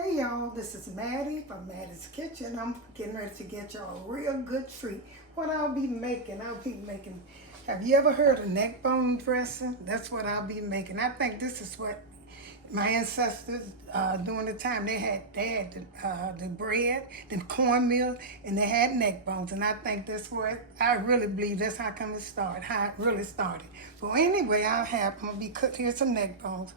Hey y'all, this is Mattie from Mattie's Kitchen. I'm getting ready to get y'all a real good treat. What I'll be making, have you ever heard of neck bone dressing? That's what I'll be making. I think this is what my ancestors during the time they had the bread, the cornmeal, and they had neck bones. And I think that's where I really believe that's how come it started, how it really started. But anyway, I'm gonna be cooking here some neck bones.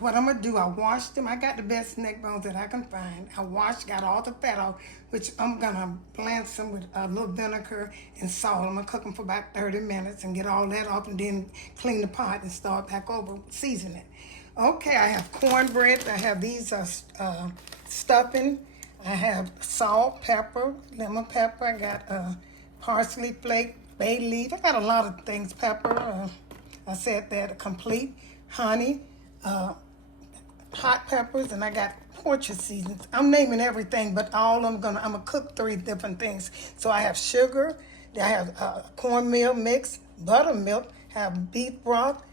What I'm gonna do, I washed them. I got the best neck bones that I can find. I washed, got all the fat off, which I'm gonna blanch some with a little vinegar and salt. I'm gonna cook them for about 30 minutes and get all that off, and then clean the pot and start back over seasoning. Okay, I have cornbread. I have these stuffing. I have salt, pepper, lemon pepper. I got parsley flake, bay leaf. I got a lot of things. Pepper. I said that complete honey. Hot peppers, and I got orchard seasonings. I'm naming everything, but all I'm gonna cook 3 different things. So I have sugar, I have cornmeal mix, buttermilk, I have beef broth,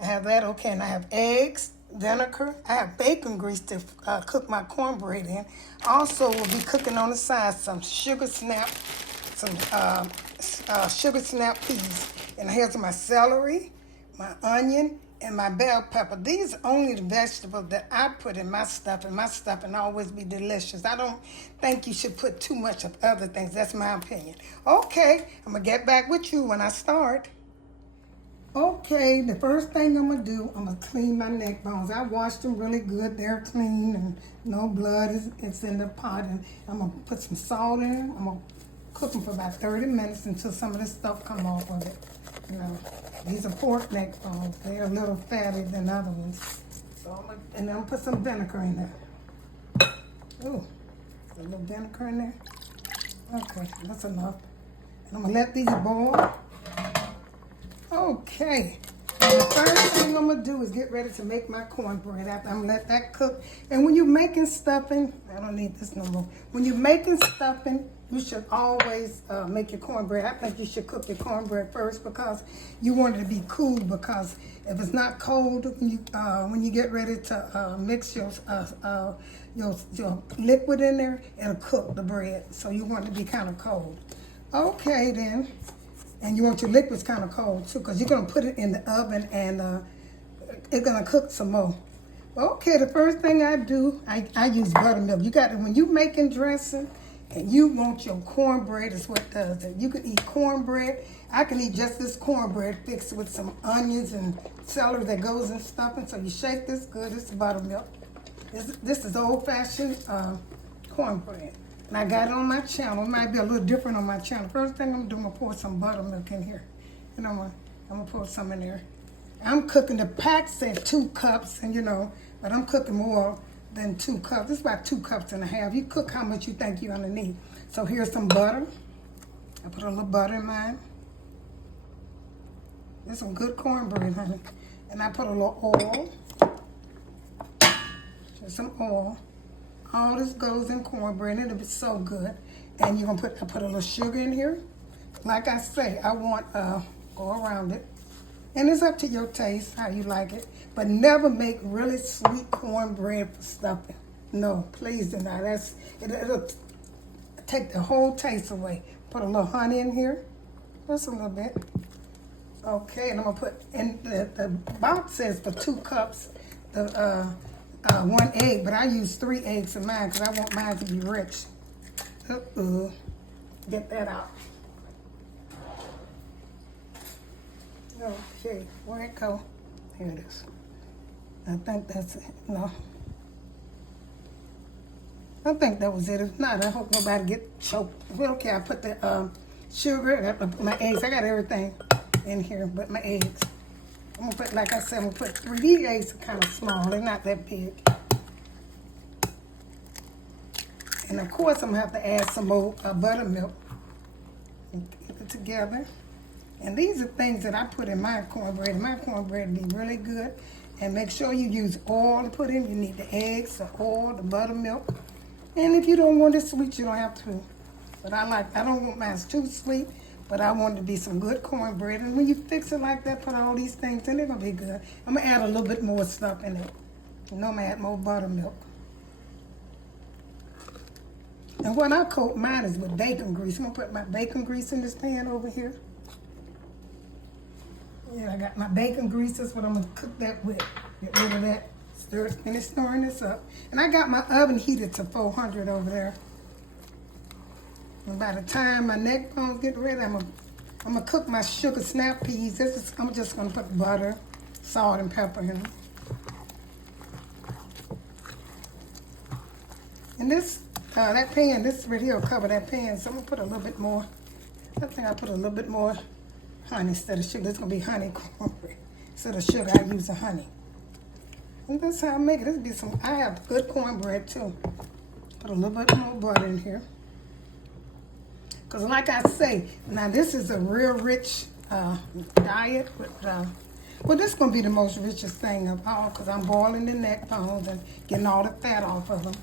I have that, okay, and I have eggs, vinegar, I have bacon grease to cook my cornbread in. Also, we'll be cooking on the side some sugar snap, some sugar snap peas, and here's my celery, my onion, and my bell pepper. These are only the vegetables that I put in my stuff, and my stuffing always be delicious. I don't think you should put too much of other things. That's my opinion. Okay, I'm going to get back with you when I start. Okay, the first thing I'm going to do, I'm going to clean my neck bones. I washed them really good. They're clean and no blood is in the pot. And I'm going to put some salt in them. I'm going to cook them for about 30 minutes until some of this stuff come off of it. You know, these are pork neck bones. They're a little fattier than other ones. So and then I'm put some vinegar in there. Ooh, a little vinegar in there. Okay, that's enough. And I'm gonna let these boil. Okay. And the first thing I'm gonna do is get ready to make my cornbread. After I'm gonna let that cook. And when you're making stuffing, I don't need this no more. When you're making stuffing, you should always make your cornbread. I think you should cook your cornbread first because you want it to be cool. Because if it's not cold, when you get ready to mix your liquid in there, it'll cook the bread. So you want it to be kind of cold. Okay then, and you want your liquids kind of cold too, because you're gonna put it in the oven and it's gonna cook some more. Okay, the first thing I do, I use buttermilk. You got to, when you making dressing, and you want your cornbread is what does it. You can eat cornbread. I can eat just this cornbread fixed with some onions and celery that goes in stuffing. So you shake this good. This is buttermilk. This is old-fashioned cornbread. And I got it on my channel. It might be a little different on my channel. First thing I'm going to do, I'm going to pour some buttermilk in here. You know, I'm going to pour some in there. I'm cooking, the pack said 2 cups, and you know, but I'm cooking more than 2 cups. It's about 2.5 cups. You cook how much you think you're gonna need. So here's some butter. I put a little butter in mine. There's some good cornbread, honey. And I put a little oil. Just some oil. All this goes in cornbread, and it'll be so good. And you're gonna I put a little sugar in here. Like I say, I want go around it. And it's up to your taste, how you like it. But never make really sweet cornbread for stuffing. No, please do not. It'll take the whole taste away. Put a little honey in here. Just a little bit. Okay, and I'm going to put, in the box says for 2 cups, 1 egg. But I use 3 eggs in mine because I want mine to be rich. Get that out. Okay, where'd it go? Here it is. I think that's it. No. I think that was it. If not, I hope nobody get choked. Okay, I put the sugar, my eggs. I got everything in here but my eggs. I'm gonna put, like I said, I'm gonna put 3. These eggs are kind of small. They're not that big. And of course, I'm gonna have to add some more buttermilk. And keep it together. And these are things that I put in my cornbread. My cornbread will be really good. And make sure you use oil to put in. You need the eggs, the oil, the buttermilk. And if you don't want it sweet, you don't have to. But I don't want mine too sweet, but I want it to be some good cornbread. And when you fix it like that, put all these things in, they're gonna be good. I'm gonna add a little bit more stuff in it. You know, I'm gonna add more buttermilk. And what I coat mine is with bacon grease. I'm gonna put my bacon grease in this pan over here. Yeah, I got my bacon grease. That's what I'm gonna cook that with. Get rid of that. Finish stirring this up. And I got my oven heated to 400 over there. And by the time my neck bones get ready, I'm gonna cook my sugar snap peas. I'm just gonna put butter, salt, and pepper in them. And this, that pan, this right here will cover that pan. So I'm gonna put a little bit more. I think I put a little bit more honey instead of sugar. This is gonna be honey cornbread. Instead of sugar, I use the honey. And that's how I make it. This be some. I have good cornbread too. Put a little bit more butter in here. Cause like I say, now this is a real rich diet. Well, this is gonna be the most richest thing of all. Cause I'm boiling the neck bones and getting all the fat off of them.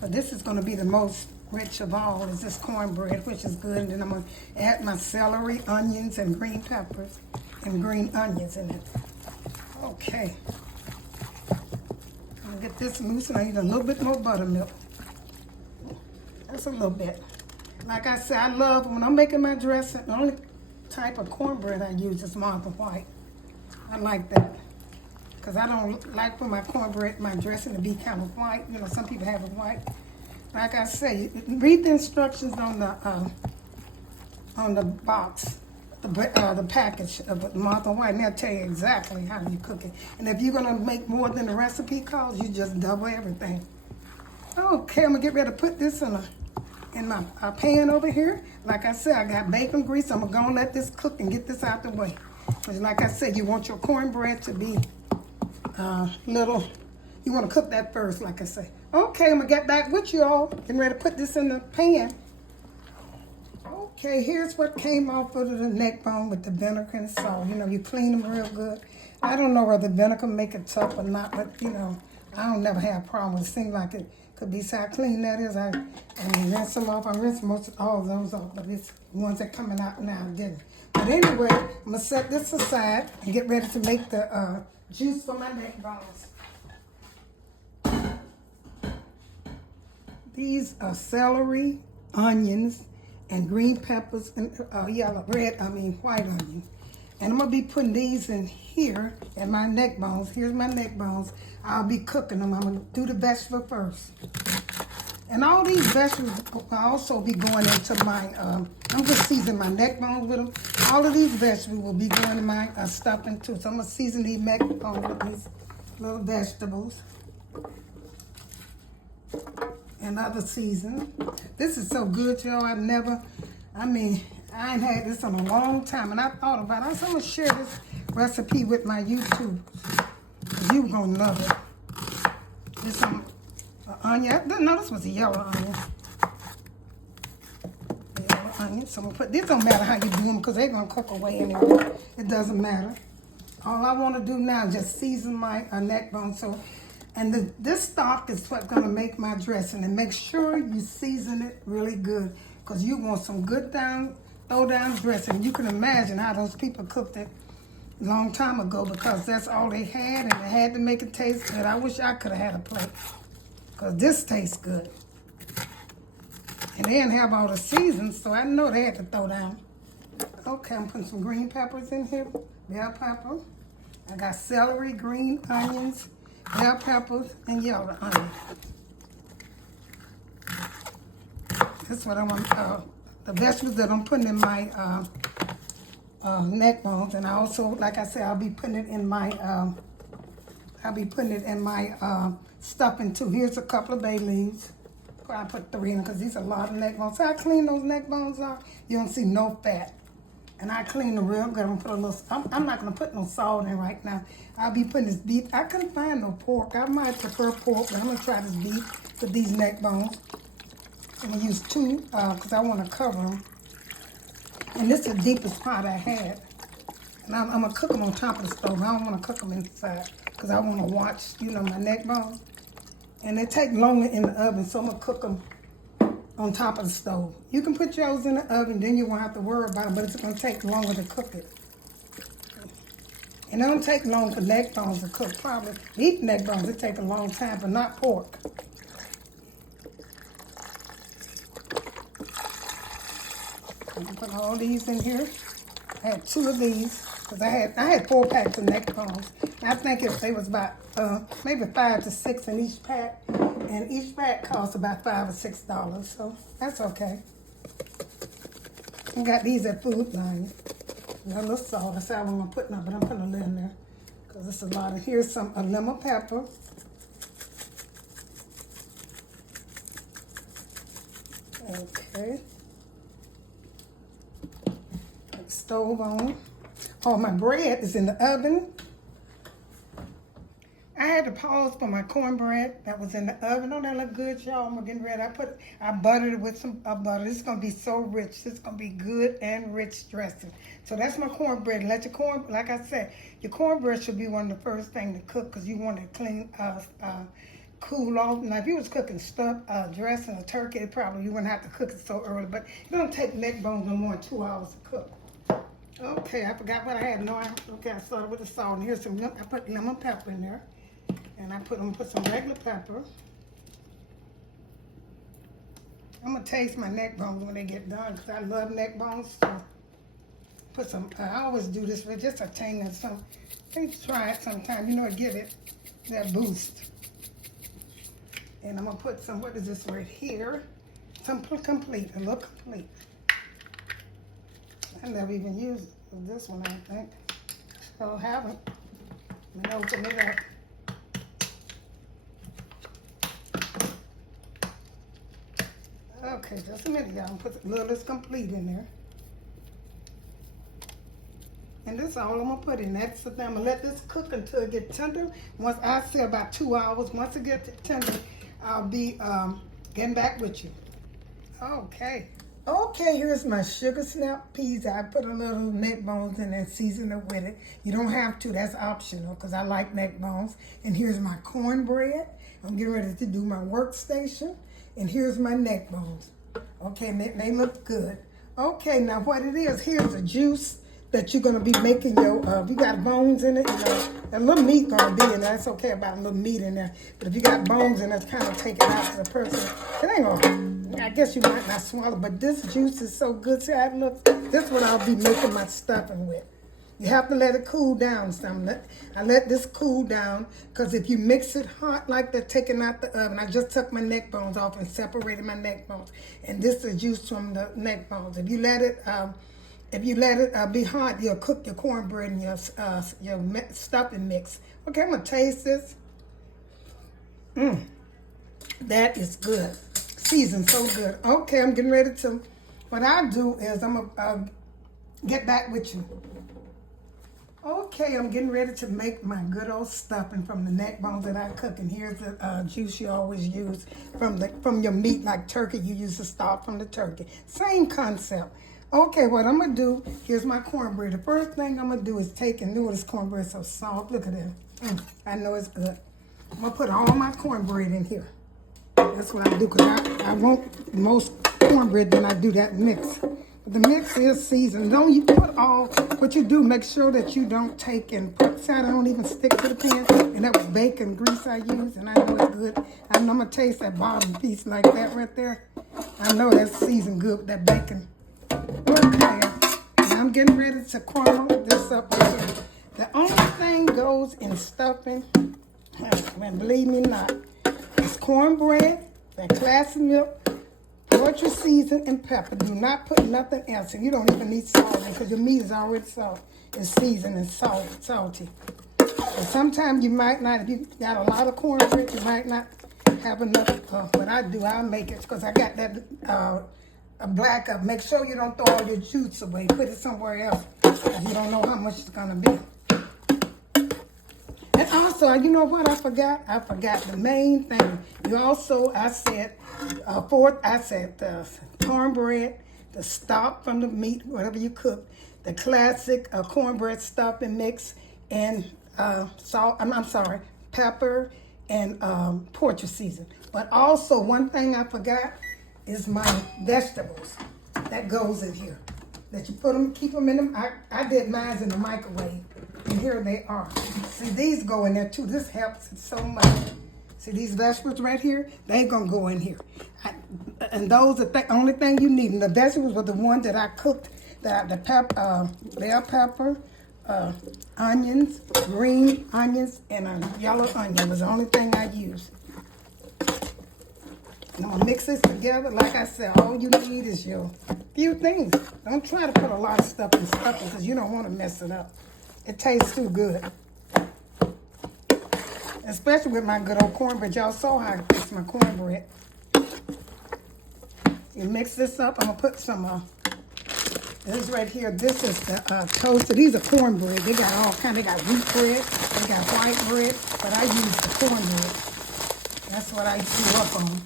But this is gonna be the most rich of all. Is this cornbread, which is good. And then I'm gonna add my celery, onions, and green peppers and green onions in it. Okay. Get this loose, and I need a little bit more buttermilk. That's a little bit. Like I said, I love when I'm making my dressing. The only type of cornbread I use is Martha White. I like that because I don't like for my cornbread, my dressing to be kind of white. You know, some people have it white. Like I say, read the instructions on the box. The package of Martha White, and they'll tell you exactly how you cook it. And if you're gonna make more than the recipe calls, you just double everything. Okay, I'm gonna get ready to put this in my pan over here. Like I said, I got bacon grease. I'm gonna let this cook and get this out the way. Because like I said, you want your cornbread to be little. You want to cook that first, like I say. Okay, I'm gonna get back with you all. Getting ready to put this in the pan. Okay, here's what came off of the neck bone with the vinegar and salt. You know, you clean them real good. I don't know whether vinegar make it tough or not, but you know, I don't never have problems. It seems like it could be. So how clean that is. I rinse them off. I rinse most of all of those off, but it's the ones that coming out now I didn't. But anyway, I'm gonna set this aside and get ready to make the juice for my neck bones. These are celery, onions, and green peppers, and white onion. And I'm gonna be putting these in here in my neck bones. Here's my neck bones. I'll be cooking them. I'm gonna do the vegetable first. And all these vegetables will also be going into my, I'm just seasoning my neck bones with them. All of these vegetables will be going in my stuffing too. So I'm gonna season these neck bones with these little vegetables. And other season. This is so good, y'all. I ain't had this in a long time. And I thought about it. I said, I'm going to share this recipe with my YouTube. You're going to love it. This onion. I didn't know this was a yellow onion. Yellow onion. So I'm going to put, this don't matter how you do them because they're going to cook away anyway. It doesn't matter. All I want to do now is just season my neck bone. And this stock is what's gonna make my dressing. And make sure you season it really good, because you want some good throw down dressing. You can imagine how those people cooked it a long time ago, because that's all they had, and they had to make it taste good. I wish I could have had a plate, because this tastes good. And they didn't have all the seasons, so I know they had to throw down. Okay, I'm putting some green peppers in here, bell pepper. I got celery, green onions, bell peppers, and yellow onion. This is what I want, the vegetables that I'm putting in my neck bones. And I also, like I said, I'll be putting it in my, stuffing too. Here's a couple of bay leaves. I put 3 in because these are a lot of neck bones. So I clean those neck bones off. You don't see no fat. And I clean them real good. I'm gonna put a little, I'm not gonna put no salt in right now. I'll be putting this beef. I couldn't find no pork. I might prefer pork, but I'm gonna try this beef with these neck bones. I'm gonna use 2 because I want to cover them. And this is the deepest pot I had. And I'm gonna cook them on top of the stove. I don't want to cook them inside because I want to watch, you know, my neck bones. And they take longer in the oven, so I'm gonna cook them on top of the stove. You can put yours in the oven, then you won't have to worry about it, but it's gonna take longer to cook it. And it don't take long for neck bones to cook. Probably beef neck bones, it take a long time, but not pork. I'm gonna put all these in here. I had 2 of these because I had 4 packs of neck bones. I think they was about maybe 5 to 6 in each pack, and each pack costs about $5 or $6, so that's okay. I got these at Food Line. A little salt. That's how I'm gonna put none, but I'm putting a little in there because it's a lot. And here's a lemon pepper. Okay. Stove on. Oh, my bread is in the oven. I had to pause for my cornbread that was in the oven. Don't that look good, y'all? I'm getting ready. I buttered it with some butter. It's gonna be so rich. It's gonna be good and rich dressing. So that's my cornbread. Let your like I said, your cornbread should be one of the first things to cook because you want it clean, cool off. Now, if you was cooking stuff, dressing a turkey, you wouldn't have to cook it so early. But it don't take neck bones no more than 2 hours to cook. Okay, I forgot what I had. Okay, I started with the salt. And here's some. I put lemon pepper in there, and I'm gonna put some regular pepper. I'm gonna taste my neck bones when they get done because I love neck bones. So put some. I always do this with just a tang of some. Please try it sometime. You know, give it that boost. And I'm gonna put some. What is this right here? Some complete. A little complete. I never even used this one, I think. So I haven't. Let me open it up. Okay, just a minute, y'all. I'm put a little is complete in there. And this is all I'm gonna put in. That's the thing. I'm gonna let this cook until it gets tender. Once I say about 2 hours, once it gets tender, I'll be getting back with you. Okay. Okay, here's my sugar snap peas. I put a little neck bones in and season it with it. You don't have to, that's optional because I like neck bones. And here's my cornbread. I'm getting ready to do my workstation. And here's my neck bones. Okay, they look good. Okay, now what it is, here's the juice that you're gonna be making your, if you got bones in it, you know, a little meat gonna be in there. That's okay about a little meat in there. But if you got bones in it, kind of take it out to the person. It ain't gonna, I guess you might not swallow, but this juice is so good. See how it looks? This is what I'll be making my stuffing with. You have to let it cool down some. I let this cool down because if you mix it hot like that, taking out the oven, I just took my neck bones off and separated my neck bones. And this is juice from the neck bones. If you let it be hot, you'll cook your cornbread and your stuffing mix. Okay, I'm gonna taste this. That is good. Seasoned so good. Okay, I'm getting ready to. What I do is I'm gonna get back with you. Okay, I'm getting ready to make my good old stuffing from the neck bones that I cook. And here's the juice you always use from your meat, like turkey. You use the stock from the turkey. Same concept. Okay, what I'm gonna do, here's my cornbread. The first thing I'm gonna do is take and noodle this cornbread so soft. Look at that. I know it's good. I'm gonna put all my cornbread in here. That's what I do because I want most cornbread, then I do that mix. The mix is seasoned. Don't you put all, what you do, make sure that you don't take and put, see, I don't even stick to the pan. And that was bacon grease I used, and I know it's good. I'm gonna taste that bottom piece like that right there. I know that's seasoned good with that bacon. Okay, now I'm getting ready to crumble this up right here. The only thing goes in stuffing, and believe me not, is cornbread, that classic milk, Worcestershire season, and pepper. Do not put nothing else in. You don't even need salt because your meat is already salt. It's seasoned and salty. And sometimes you might not, if you got a lot of cornbread, you might not have enough. What I do, I'll make it because I got that a black up. Make sure you don't throw all your juice away. Put it somewhere else because you don't know how much it's going to be. And also, you know what I forgot? I forgot the main thing. You also, I said the cornbread, the stock from the meat, whatever you cook, the classic cornbread stuffing mix, and salt, pepper and Worcestershire season. But also, one thing I forgot is my vegetables. That goes in here. That you put them, keep them in them. I did mine in the microwave. And here they are. See, these go in there too. This helps it so much. See these vegetables right here? They ain't gonna go in here. And those are the only thing you need. And the vegetables were the ones that I cooked. The bell pepper, onions, green onions, and a yellow onion was the only thing I used. And I'm gonna mix this together. Like I said, all you need is your few things. Don't try to put a lot of stuff in stuffing because you don't want to mess it up. It tastes too good. Especially with my good old cornbread. Y'all saw how I fix my cornbread. You mix this up. I'm gonna put some this right here, this is the toasted. These are cornbread. They got all kind. They got wheat bread, they got white bread, but I use the cornbread. That's what I grew up on.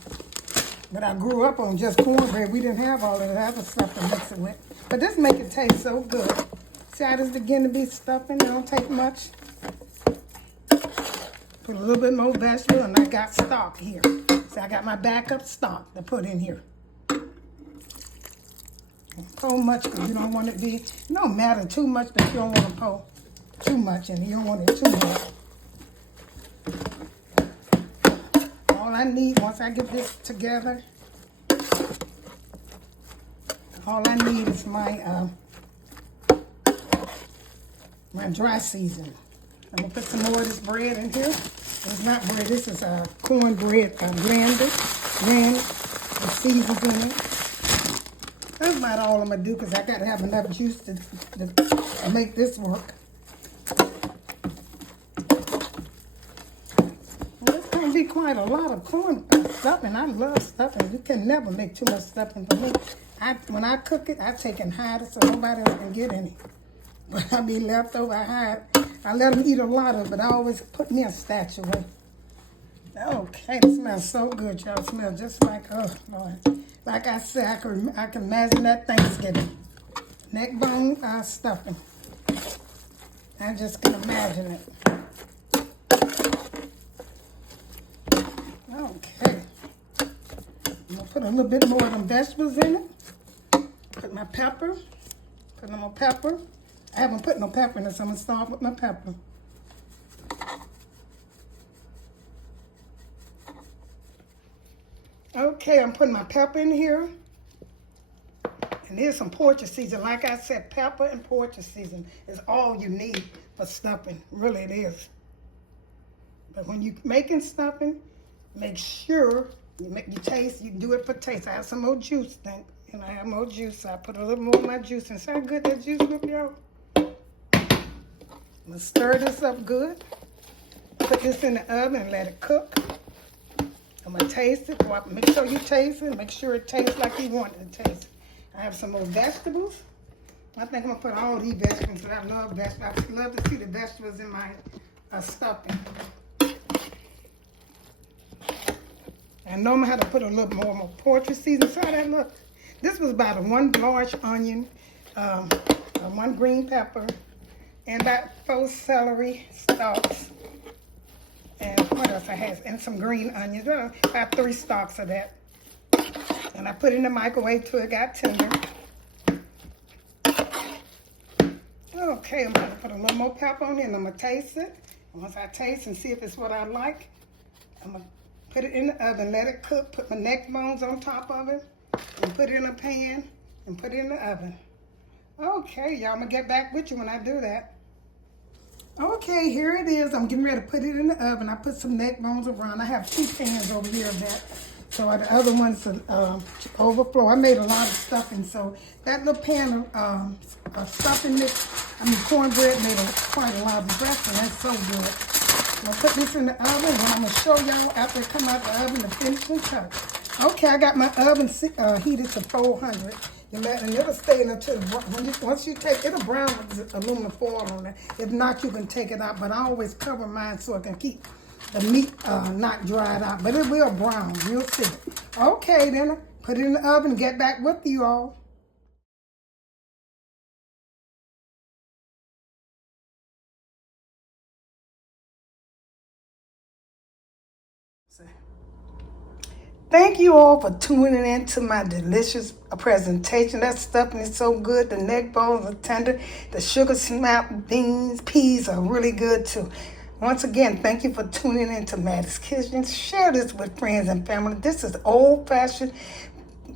But I grew up on just cornbread. We didn't have all of the other stuff to mix it with. But this make it taste so good. See how this begin to be stuffing? It don't take much. Put a little bit more vegetable, and I got stock here. So I got my backup stock to put in here. Pour much because you don't want it to be, it don't matter too much, but you don't want to pour too much and you don't want it too much. All I need, once I get this together, all I need is my my dry seasoning. I'm going to put some more of this bread in here. It's not bread, this is cornbread blended with seasons in it. That's about all I'm going to do because I got to have enough juice to make this work. Well, it's going to be quite a lot of corn stuffing. I love stuffing. You can never make too much stuffing for me. When I cook it, I take and hide it so nobody else can get any. But I be left over, I hide. I let them eat a lot of it, but I always put me a stash away. Okay, it smells so good, y'all. It smells just like, oh, Lord. Like I said, I can imagine that Thanksgiving. Neck bone stuffing. I just can imagine it. Okay. I'm going to put a little bit more of them vegetables in it. Put my pepper. Put no more pepper. I haven't put no pepper in it, so I'm going to start with my pepper. Okay, I'm putting my pepper in here. And here's some pork season. Like I said, pepper and pork season is all you need for stuffing. Really, it is. But when you're making stuffing, make sure you taste. You do it for taste. I have some more juice. I have more juice. So I put a little more of my juice in. See how good that juice look, y'all? I'm going to stir this up good. Put this in the oven and let it cook. I'm going to taste it. Make sure you taste it. Make sure it tastes like you want it to taste. I have some more vegetables. I think I'm going to put all these vegetables. I love vegetables. I love to see the vegetables in my stuffing. I know I'm going to have to put a little more pork seasoning. See how that looks? This was about one large onion, one green pepper, and about 4 celery stalks. And what else I had? And some green onions. Well, about 3 stalks of that. And I put it in the microwave till it got tender. Okay, I'm going to put a little more pepper on it and I'm going to taste it. And once I taste and see if it's what I like, I'm going to put it in the oven, let it cook, put my neck bones on top of it, and put it in a pan and put it in the oven. Okay, y'all, I'm going to get back with you when I do that. Okay, here it is. I'm getting ready to put it in the oven. I put some neck bones around. I have 2 pans over here of that. So the other one's overflow. I made a lot of stuffing. So that little pan of stuffing mix, cornbread made quite a lot of dressing. That's so good. I'm going to put this in the oven and I'm going to show y'all after it come out the oven the finishing touch. Okay, I got my oven heated to 400. And it'll stay until, once you take, it'll brown with aluminum foil on it. If not, you can take it out. But I always cover mine so it can keep the meat not dried out. But it will brown, you'll see. Okay, then put it in the oven and get back with you all. Thank you all for tuning in to my delicious presentation. That stuffing is so good. The neck bones are tender. The sugar snap beans, peas are really good too. Once again, thank you for tuning in to Mattie's Kitchen. Share this with friends and family. This is old-fashioned,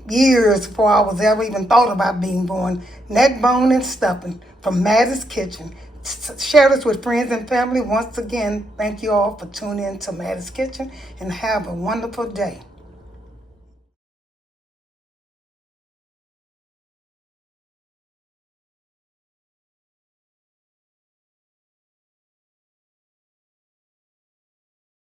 years before I was ever even thought about being born. Neck bone and stuffing from Mattie's Kitchen. Share this with friends and family. Once again, thank you all for tuning in to Mattie's Kitchen and have a wonderful day.